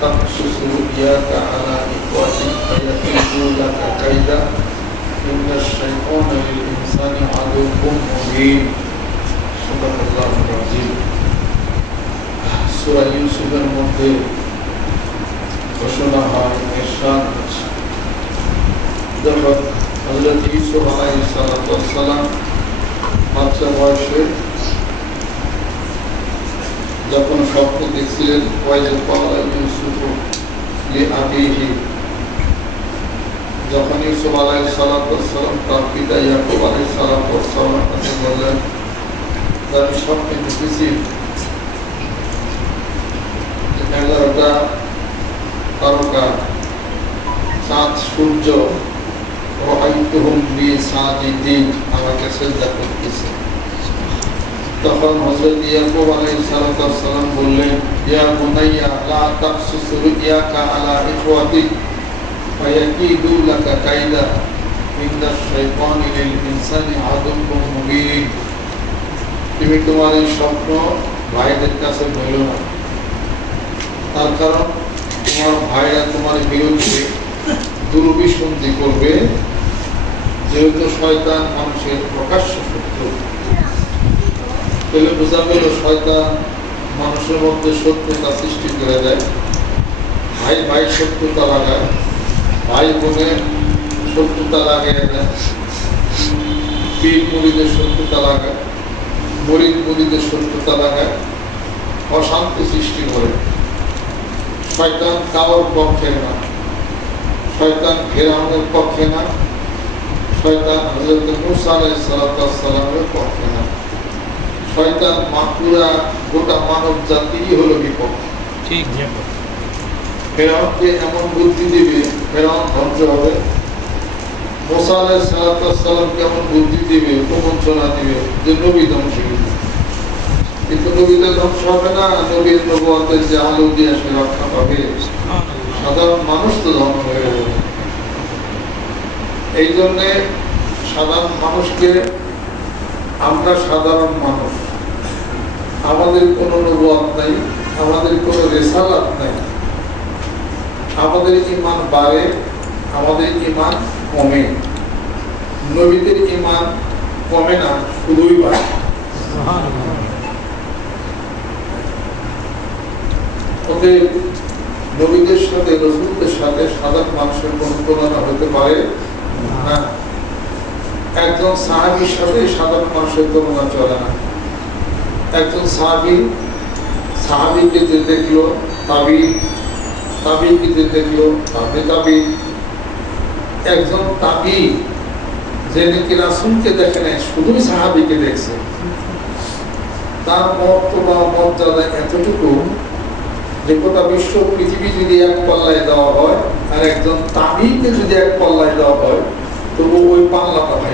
تقصص رؤياك على إخوتك فيكيدوا لك كيدا إن الشيطان للإنسان عدو مبين صدق الله العظيم সূরা ইউসুফের মধ্যে ঘোষণা হয় এরশাদ হচ্ছে যখন হজরত ইউসুফ আলাইহিস সালাম বাচ্চা বয়সে যখন স্বপ্ন দেখছিলেন যখন ইউসুফ আলাই সালাম, তার পিতা ইয়াকুব আলাই সালাম কাছে বললেন আমি স্বপ্নে দেখেছি এগারোটা তারকা, চাঁদ, সূর্য ও আইতুহুম বি সাজিদিন আমাকে সেজদা করতেছে। তখন হযরত ইয়াকুব বললেন, ইয়া বুনাইয়া, লা তাকসুস রুয়াকা আলা ইখওয়াতিক, ফায়াকিদু লাকা কাইদা, ইন্না শাইতানি লিল ইনসানি তুমি তোমার এই স্বপ্ন ভাইদের কাছে বলো না। তার কারণ, তোমার ভাইরা তোমার বিরুদ্ধে দুর্বিসন্ধি করবে, যেহেতু শয়তান মানুষের প্রকাশ্য শত্রু। তাহলে বোঝা গেল শয়তান মানুষের মধ্যে শত্রুতা সৃষ্টি করে দেয়। ভাই ভাই শত্রুতা লাগায়, ভাই বোনের শত্রুতা লাগিয়ে দেয়। পীর মুড়িদের শত্রুতা লাগায়, মরিদ মুড়িদের শত্রুতা লাগায়, অশান্তি সৃষ্টি করে। শয়তান কারোর পক্ষে না। শয়তান ফেরাউনের পক্ষে না। শয়তান হজরত মুসা আলাইহিস সালামের পক্ষে না। শয়তান মাকুরা গোটা মানব জাতিই হলো বিপক্ষ। ঠিক। ফেরাউনকে এমন বুদ্ধি দিবে ফেরাউন ধ্বংস হবে। মোসা আলাইহিস সালামকে এমন বুদ্ধি দিবে প্রবঞ্চনা দিবে যে নবী ধ্বংস কিন্তু নবীতে ধ্বংস হবে না নবীর নবুয়তের যে আলো দিয়ে সে রক্ষা পাবে। সাধারণ মানুষ তো ধ্বংস হয়ে যাবে। এই জন্যে সাধারণ মানুষকে আমরা সাধারণ মানুষ। আমাদের কোনো নবুয়াত নাই, আমাদের কোনো রেসালাত নাই। আমাদের ইমান বাড়ে, আমাদের ইমান কমে। নবীদের ইমান কমে না, শুধুই বাড়ে। অতএব নবীদের সাথে, রসুলদের সাথে সাধারণ মানুষের কোনো তুলনা হতে পারে না। একজন সাহাবির সাথে সাধারণ মানুষের তুলনা চলে না। একজন সাহাবি সাহাবিকে যে দেখল, তাবি তাবিকে যে দেখল তাবে তাবি একজন তাবি, যে নাকি রাসুলকে দেখে নাই, শুধুই সাহাবিকে দেখছে। তার মর্তবা মর্যাদা এতটুকু যে গোটা বিশ্ব পৃথিবী যদি এক পাল্লায় দেওয়া হয়, আর একজন তাবিকে যদি এক পাল্লায় দেওয়া হয় তবু ওই পাল্লাটা ভাই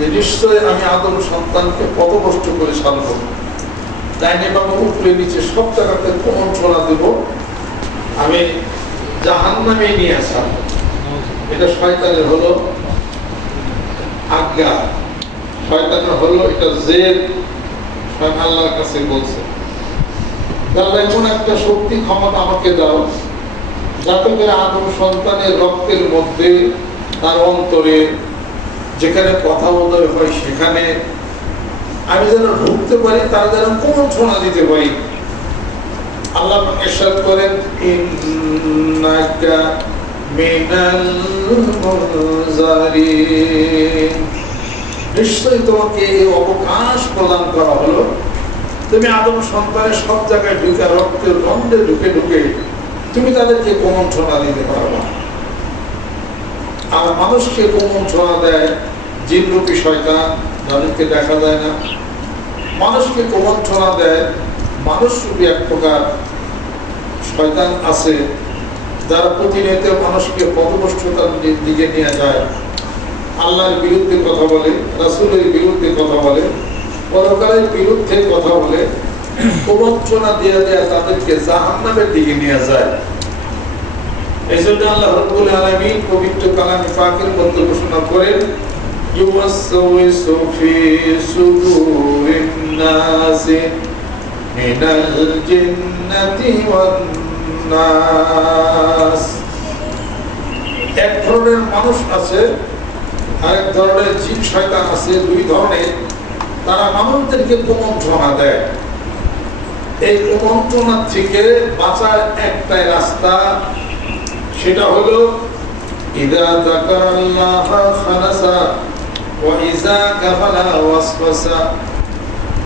যে নিশ্চয় আমি আদম সন্তানকে কষ্ট করে সাধব ডাইনে বাবা উপরে নিচে সব জায়গাতে ছড়া দেব। আমি জাহান নামে নিয়ে আসা এটা শয়তানের হলো আজ্ঞা। শয়তানের হলো এটা জেদ। স্বয়ং আল্লাহর কাছে বলছে আল্লাহ এমন একটা শক্তি ক্ষমতা আমাকে দাও, যাতে করে আদম সন্তানের রক্তের মধ্যে তার অন্তরে যেখানে কথা উদয় হয় সেখানে আমি যেন ঢুকতে পারি, তারা যেন কোন ছোঁয়া দিতে পারি। আল্লাহ এরশাদ করেন নিশ্চয়ই তোমাকে এই অবকাশ প্রদান করা হলো। তুমি আদম সন্তানের সব জায়গায় ঢুকে রক্তের গন্ধে ঢুকে ঢুকে তুমি তাদেরকে কোমল ছোঁয়া দিতে পারবা আর মানুষকে কোমল ছোঁয়া দেয় জিনরূপী শয়তান? যাদেরকে দেখা যায় না। মানুষকে কোমল ছোঁয়া দেয়, মানুষ রূপী এক প্রকার শয়তান আছে, যারা প্রতিনিয়ত মানুষকে পথভ্রষ্টতার দিকে নিয়ে যায়। আল্লাহর বিরুদ্ধে কথা বলে, রাসূলের বিরুদ্ধে কথা বলে, পরকালের বিরুদ্ধে কথা বলে প্রবঞ্চনা দিয়ে দেয়া তাদেরকে জাহান্নামের দিকে নিয়ে যায়। আল্লাহ পবিত্র কালামে পাকের মধ্যে ঘোষণা করেন এক ধরনের মানুষ আছে, আরেক ধরনের জিন শয়তান আছে, দুই ধরনের। তারা মানুষদেরকে কুমন্ত্রণা দেয়। এই কুমন্ত্রণা থেকে বাঁচার একটাই রাস্তা সেটা হলো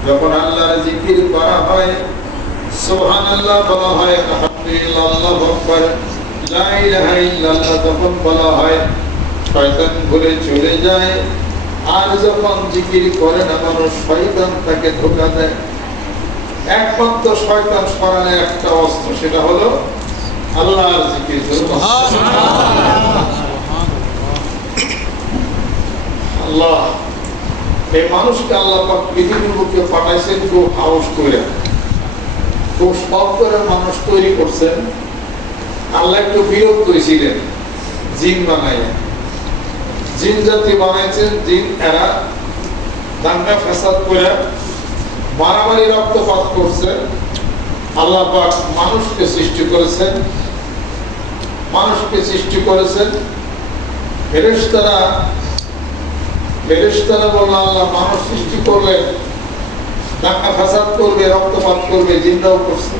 যখন আল্লাহর জিকির করা হয় বলা হয়, আলহামদুলিল্লাহ তখন বলা হয়, শয়তান ভুলে চলে যায়। আর যখন জিকির করে না, মানুষ শয়তান তাকে ধোকা দেয়। একমাত্র শয়তান সরানোর একটা অস্ত্র, সেটা হলো আল্লাহর জিকির আল্লাহ, এই মানুষকে আল্লাহ পৃথিবীর পাঠাইছেন, খুব হাউস করে খুব সব করে মানুষ তৈরি করছেন আল্লাহ একটু বিরক্ত হয়েছিলেন জিন বানাইয়া। জিন জাতি বানাইছেন জিন, এরা দাঙ্গা ফেসাদ করে মারামারি রক্তপাত করছে। আল্লাহ পাক মানুষকে সৃষ্টি করেছেন। মানুষকে সৃষ্টি করেছেন। আল্লাহ, মানুষ সৃষ্টি করলেন ফাসাদ করবে, রক্তপাত করবে, জিন্দাও করছে।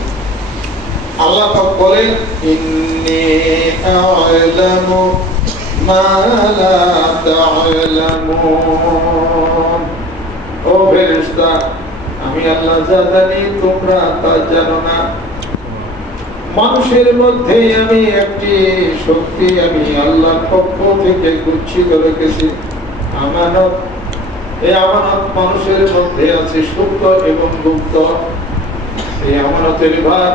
আল্লাহ বলেন আমি আল্লাহ জানি, তোমরা তা জানো না। মানুষের মধ্যে আমি একটি শক্তি আমি আল্লাহর পক্ষ থেকে গুচ্ছিত রেখেছি আমানত এই আমানত মানুষের মধ্যে আছে সত্য এবং গুপ্ত এই আমানতের ভাগ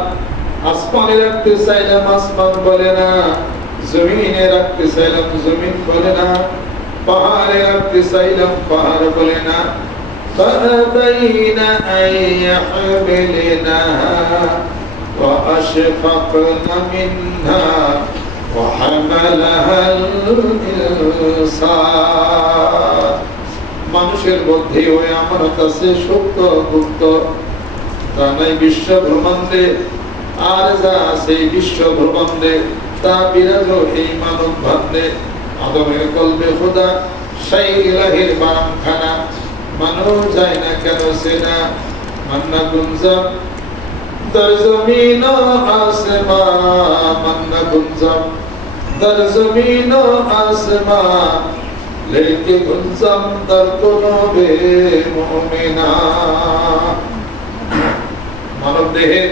আসমানে রাখতে চাইলাম আসমান বলে না জমিনে রাখতে চাইলাম জমিন বলে না পাহাড়ে রাখতে চাইলাম পাহাড় বলে না فأبين أن يحملنها وأشفقن منها وحملها الإنسان মানুষের মধ্যে ওই আমানত আছে সত্য গুপ্ত তা নাই বিশ্ব ব্রহ্মাণ্ডে আর যা আছে এই বিশ্ব ব্রহ্মাণ্ডে তা বিরাজ এই মানব ভাণ্ডে আদমের কলবে খোদা সেই ইলাহির বারামখানা মানুষ যায় না কেন সে না মান্না গুঞ্জম در زمین و آسمان من نگنزم در زمین و آسمان لیکن گنزم در قلوب مؤمنا মানব দেহের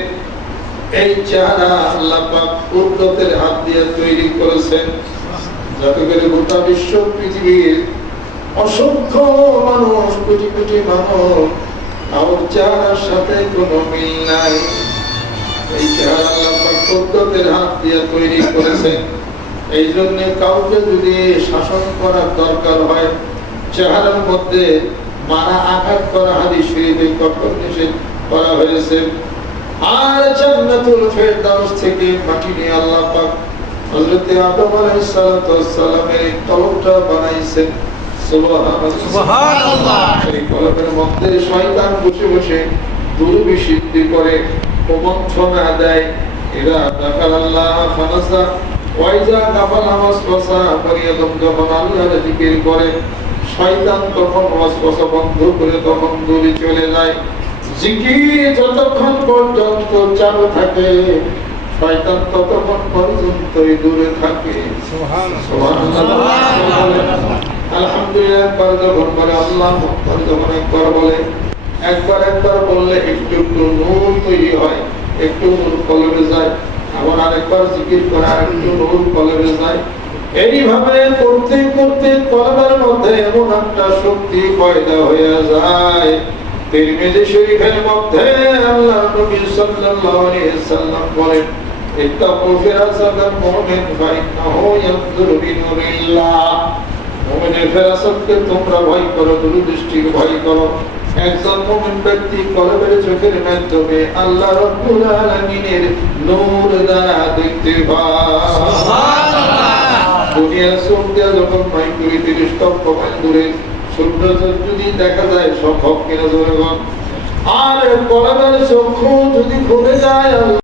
এই চেহারা আল্লাহ পাক কুদরতের হাত দিয়ে তৈরি করেছেন যাতে করে গোটা বিশ্ব পৃথিবীর অসংখ্য মানুষ কোটি কোটি মানুষ আমার চেহারার সাথে কোনো মিল নাই এই চেহারা পাক হাত দিয়ে তৈরি করেছেন এই জন্য কাউকে যদি শাসন করার দরকার হয় চেহারার মধ্যে মারা আঘাত করা হাদিস শরীফে কঠোর নিষেধ করা হয়েছে। আর জান্নাতুল ফেরদাউস থেকে মাটি নিয়ে আল্লাহ পাক হযরত আদম আলাইহিস সালাতু ওয়াস সালামের এই বানাইছেন। সুবহানাল্লাহ। সুবহানাল্লাহ। এই কলবের মধ্যে শয়তান বসে বসে দুর্বিশুদ্ধি করে। যখন আল্লাহর জিকির করে শয়তান তখন ওয়াসওয়াসা বন্ধ করে তখন দূরে চলে যায়। জিকির যতক্ষণ পর্যন্ত চালু থাকে শয়তান ততক্ষণ পর্যন্তই দূরে থাকে। আলহামদুলিল্লাহ একবার যখন বলে আল্লাহ যখন একবার বলে একবার একবার বললে একটু একটু নূর তৈরি হয়, একটু নূর কলমে যায়। আবার আরেকবার জিকির করা একটু নূর কলমে যায়। এইভাবে করতে করতে কলমের মধ্যে এমন একটা শক্তি পয়দা হয়ে যায়। তিরমিজি শরীফের মধ্যে আল্লাহ নবী সাল্লাল্লাহু আলাইহি সাল্লাম বলেন ইত্তাকু ফিরাসাতাল মুমিন ফাইন্নাহু ইয়ানজুরু বিনুরিল্লাহ। মুমিনের ফিরাসাতকে তোমরা ভয় করো, দূরদৃষ্টিকে ভয় করো। একজন মুমিন ব্যক্তি কলবের চোখের মাধ্যমে আল্লাহ রাব্বুল আলামিনের নূর দ্বারা দেখতে পায় দুনিয়ার দিয়া যখন নয় কুড়ি তিরিশ লক্ষ মাইল দূরে সূর্য যদি দেখা যায় সম্ভব কিনা ধরে। আর কলবের চক্ষু যদি খুলে যায় আল্লাহ